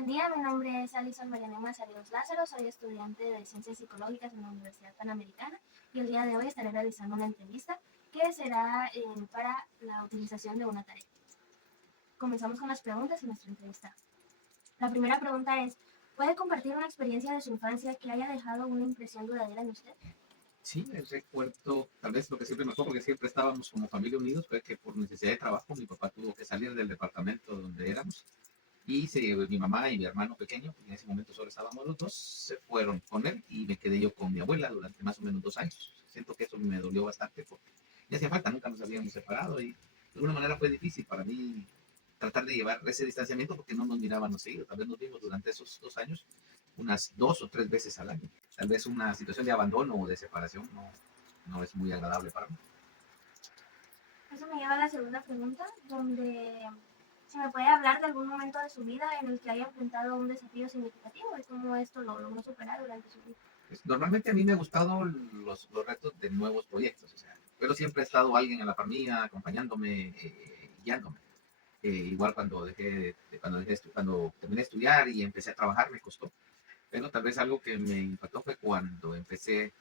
Buen día, mi nombre es Alison Mariana Mazariegos Lázaro, soy estudiante de Ciencias Psicológicas en la Universidad Panamericana y el día de hoy estaré realizando una entrevista que será para la utilización de una tarea. Comenzamos con las preguntas y nuestra entrevista. La primera pregunta es, ¿puede compartir una experiencia de su infancia que haya dejado una impresión duradera en usted? Sí, recuerdo, tal vez lo que siempre me acuerdo, porque siempre estábamos como familia unidos, fue que por necesidad de trabajo mi papá tuvo que salir del departamento donde éramos y mi mamá y mi hermano pequeño, en ese momento solo estábamos los dos, se fueron con él y me quedé yo con mi abuela durante más o menos 2 años. Siento que eso me dolió bastante porque ya hacía falta, nunca nos habíamos separado y de alguna manera fue difícil para mí tratar de llevar ese distanciamiento porque no nos mirábamos seguido. Tal vez nos vimos durante esos 2 años unas 2 o 3 veces al año. Tal vez una situación de abandono o de separación no es muy agradable para mí. Eso me lleva a la segunda pregunta, donde se me puede hablar de algún momento de su vida en el que haya enfrentado un desafío significativo y cómo esto lo logró superar durante su vida. Pues, normalmente a mí me han gustado los retos de nuevos proyectos, o sea, pero siempre ha estado alguien a la par mía, acompañándome, guiándome. Igual cuando terminé de estudiar y empecé a trabajar me costó, pero tal vez algo que me impactó fue cuando empecé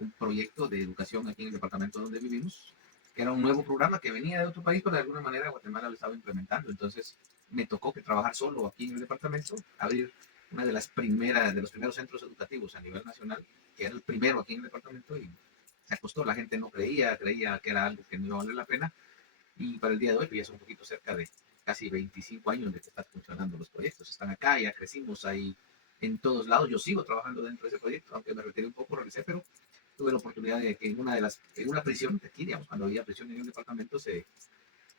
un proyecto de educación aquí en el departamento donde vivimos, que era un nuevo programa que venía de otro país, pero de alguna manera Guatemala lo estaba implementando. Entonces me tocó que trabajar solo aquí en el departamento, abrir una de los primeros centros educativos a nivel nacional, que era el primero aquí en el departamento y se acostó, la gente no creía que era algo que no iba a valer la pena y para el día de hoy pues ya son un poquito cerca de casi 25 años de que están funcionando los proyectos. Están acá, ya crecimos ahí en todos lados. Yo sigo trabajando dentro de ese proyecto, aunque me retiré un poco, regresé, pero tuve la oportunidad de que en una prisión de aquí, digamos, cuando había prisión en el departamento,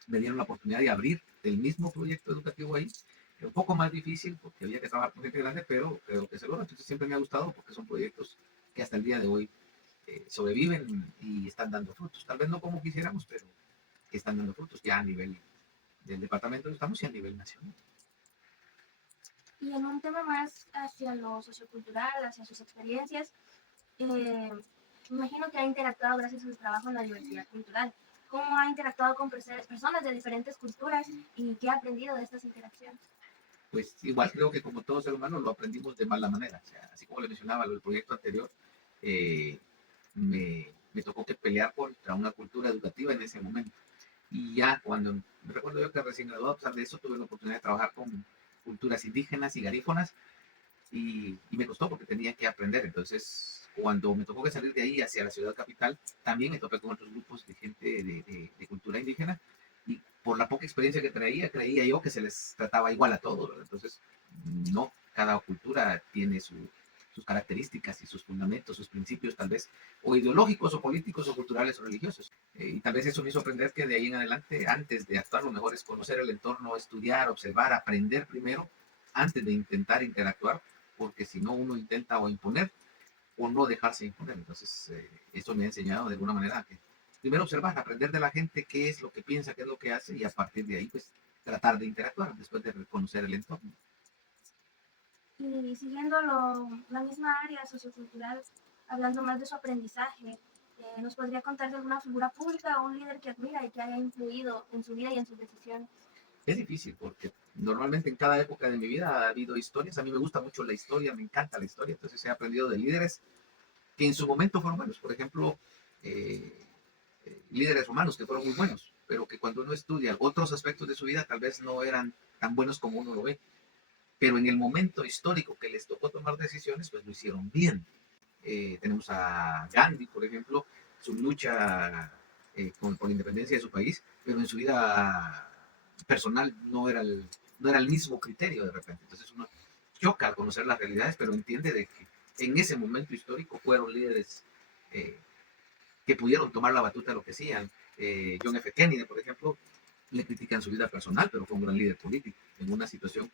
me dieron la oportunidad de abrir el mismo proyecto educativo ahí. Un poco más difícil porque había que trabajar con gente grande, pero creo que se logra. Entonces siempre me ha gustado porque son proyectos que hasta el día de hoy sobreviven y están dando frutos. Tal vez no como quisiéramos, pero que están dando frutos ya a nivel del departamento donde estamos y a nivel nacional. Y en un tema más hacia lo sociocultural, hacia sus experiencias, me imagino que ha interactuado gracias a su trabajo en la diversidad cultural. ¿Cómo ha interactuado con personas de diferentes culturas y qué ha aprendido de estas interacciones? Pues igual creo que como todo ser humano lo aprendimos de mala manera. O sea, así como le mencionaba el proyecto anterior, eh, me tocó que pelear contra una cultura educativa en ese momento. Y ya cuando, me recuerdo yo que recién graduado, a pesar de eso, tuve la oportunidad de trabajar con culturas indígenas y garífonas y me costó porque tenía que aprender. Entonces, cuando me tocó que salir de ahí hacia la ciudad capital, también me topé con otros grupos de gente de cultura indígena y por la poca experiencia que traía, creía yo que se les trataba igual a todos, ¿verdad? Entonces, no, cada cultura tiene sus características y sus fundamentos, sus principios tal vez, o ideológicos o políticos o culturales o religiosos. Y tal vez eso me hizo aprender que de ahí en adelante, antes de actuar, lo mejor es conocer el entorno, estudiar, observar, aprender primero, antes de intentar interactuar, porque si no uno intenta o imponer o no dejarse imponer. Entonces, eso me ha enseñado de alguna manera que primero observar, aprender de la gente qué es lo que piensa, qué es lo que hace y a partir de ahí, pues, tratar de interactuar después de reconocer el entorno. Y siguiendo la misma área sociocultural, hablando más de su aprendizaje, ¿nos podría contar de alguna figura pública o un líder que admira y que haya influido en su vida y en sus decisiones? Es difícil porque normalmente en cada época de mi vida ha habido historias. A mí me gusta mucho la historia, me encanta la historia. Entonces he aprendido de líderes que en su momento fueron buenos. Por ejemplo, eh, líderes romanos que fueron muy buenos, pero que cuando uno estudia otros aspectos de su vida tal vez no eran tan buenos como uno lo ve. Pero en el momento histórico que les tocó tomar decisiones, pues lo hicieron bien. Tenemos a Gandhi, por ejemplo, su lucha por la independencia de su país, pero en su vida personal no era el mismo criterio de repente. Entonces uno choca al conocer las realidades, pero entiende de que en ese momento histórico fueron líderes eh, que pudieron tomar la batuta de lo que hacían. John F. Kennedy, por ejemplo, le critican su vida personal, pero fue un gran líder político en una situación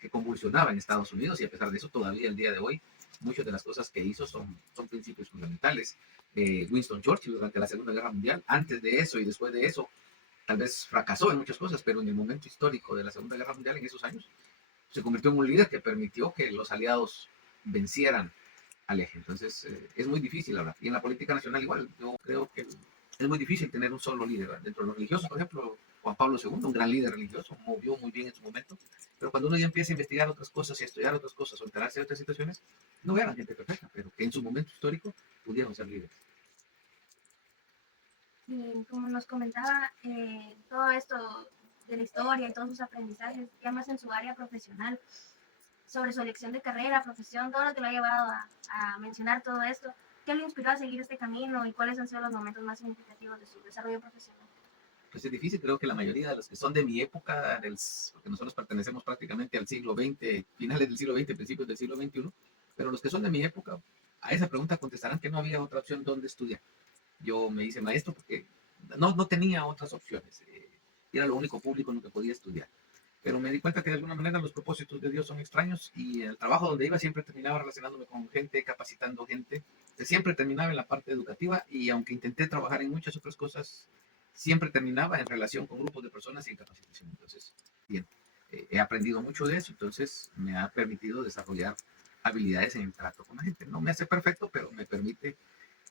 que convulsionaba en Estados Unidos y a pesar de eso, todavía el día de hoy, muchas de las cosas que hizo son principios fundamentales. Winston Churchill durante la Segunda Guerra Mundial, antes de eso y después de eso, tal vez fracasó en muchas cosas, pero en el momento histórico de la Segunda Guerra Mundial, en esos años, se convirtió en un líder que permitió que los aliados vencieran al eje. Entonces, es muy difícil hablar. Y en la política nacional igual, yo creo que es muy difícil tener un solo líder. Dentro de los religiosos, por ejemplo, Juan Pablo II, un gran líder religioso, movió muy bien en su momento, pero cuando uno ya empieza a investigar otras cosas y a estudiar otras cosas o enterarse de otras situaciones, no eran gente perfecta, pero que en su momento histórico pudieron ser líderes. Y como nos comentaba, todo esto de la historia y todos sus aprendizajes, ya más en su área profesional, sobre su elección de carrera, profesión, todo lo que lo ha llevado a mencionar todo esto, ¿qué le inspiró a seguir este camino y cuáles han sido los momentos más significativos de su desarrollo profesional? Pues es difícil, creo que la mayoría de los que son de mi época, porque nosotros pertenecemos prácticamente al siglo XX, finales del siglo XX, principios del siglo XXI, pero los que son de mi época, a esa pregunta contestarán que no había otra opción donde estudiar. Yo me hice maestro porque no tenía otras opciones, era lo único público en lo que podía estudiar. Pero me di cuenta que de alguna manera los propósitos de Dios son extraños y el trabajo donde iba siempre terminaba relacionándome con gente, capacitando gente, siempre terminaba en la parte educativa y aunque intenté trabajar en muchas otras cosas, siempre terminaba en relación con grupos de personas y en capacitación. Entonces, bien, he aprendido mucho de eso, entonces me ha permitido desarrollar habilidades en el trato con la gente. No me hace perfecto, pero me permite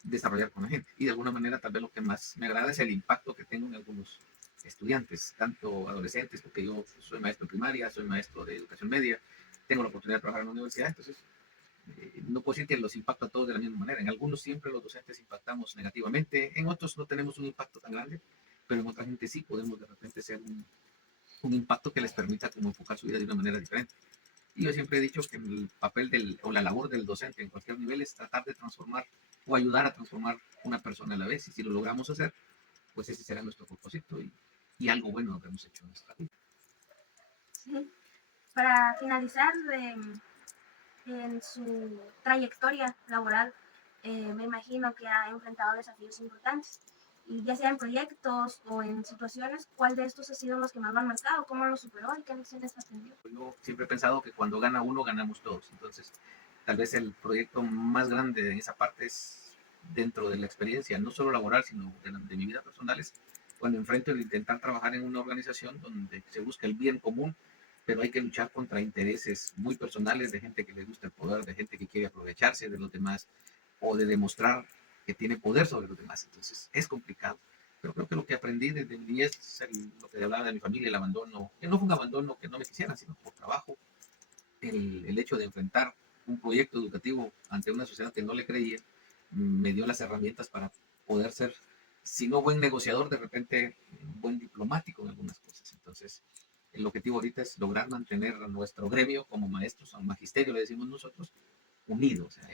desarrollar con la gente. Y de alguna manera tal vez lo que más me agrada es el impacto que tengo en algunos estudiantes, tanto adolescentes, porque yo soy maestro en primaria, soy maestro de educación media, tengo la oportunidad de trabajar en la universidad, entonces no puedo decir que los impacto a todos de la misma manera. En algunos siempre los docentes impactamos negativamente, en otros no tenemos un impacto tan grande, pero en otra gente sí podemos de repente ser un impacto que les permita como enfocar su vida de una manera diferente. Y yo siempre he dicho que el papel o la labor del docente en cualquier nivel es tratar de transformar o ayudar a transformar una persona a la vez. Y si lo logramos hacer, pues ese será nuestro propósito y algo bueno que hemos hecho en nuestra vida. Sí. Para finalizar, en su trayectoria laboral, me imagino que ha enfrentado desafíos importantes. Y ya sea en proyectos o en situaciones, ¿cuál de estos ha sido los que más lo han marcado? ¿Cómo lo superó y qué lecciones aprendió? Yo siempre he pensado que cuando gana uno, ganamos todos. Entonces, tal vez el proyecto más grande en esa parte es dentro de la experiencia, no solo laboral, sino de mi vida personal, es cuando enfrento el intentar trabajar en una organización donde se busca el bien común, pero hay que luchar contra intereses muy personales de gente que le gusta el poder, de gente que quiere aprovecharse de los demás o de demostrar que tiene poder sobre los demás. Entonces, es complicado. Pero creo que lo que aprendí desde mi niñez, lo que hablaba de mi familia, el abandono, que no fue un abandono que no me quisieran, sino por trabajo, el hecho de enfrentar un proyecto educativo ante una sociedad que no le creía, me dio las herramientas para poder ser, si no buen negociador, de repente buen diplomático en algunas cosas. Entonces, el objetivo ahorita es lograr mantener a nuestro gremio como maestros, a un magisterio, le decimos nosotros, unido, o sea,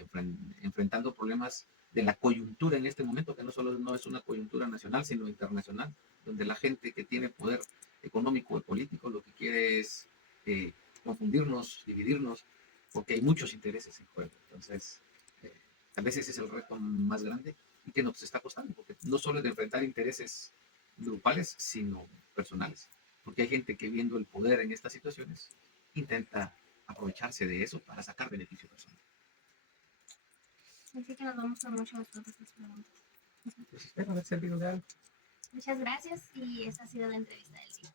enfrentando problemas de la coyuntura en este momento, que no solo no es una coyuntura nacional, sino internacional, donde la gente que tiene poder económico o político lo que quiere es eh, confundirnos, dividirnos, porque hay muchos intereses en juego. Entonces, eh, tal vez ese es el reto más grande y que nos está costando, porque no solo es de enfrentar intereses grupales, sino personales. Porque hay gente que viendo el poder en estas situaciones intenta aprovecharse de eso para sacar beneficio personal. Así que nos vamos con mucho después de estas preguntas. Pues espero haber servido de algo. Muchas gracias y esta ha sido la entrevista del día.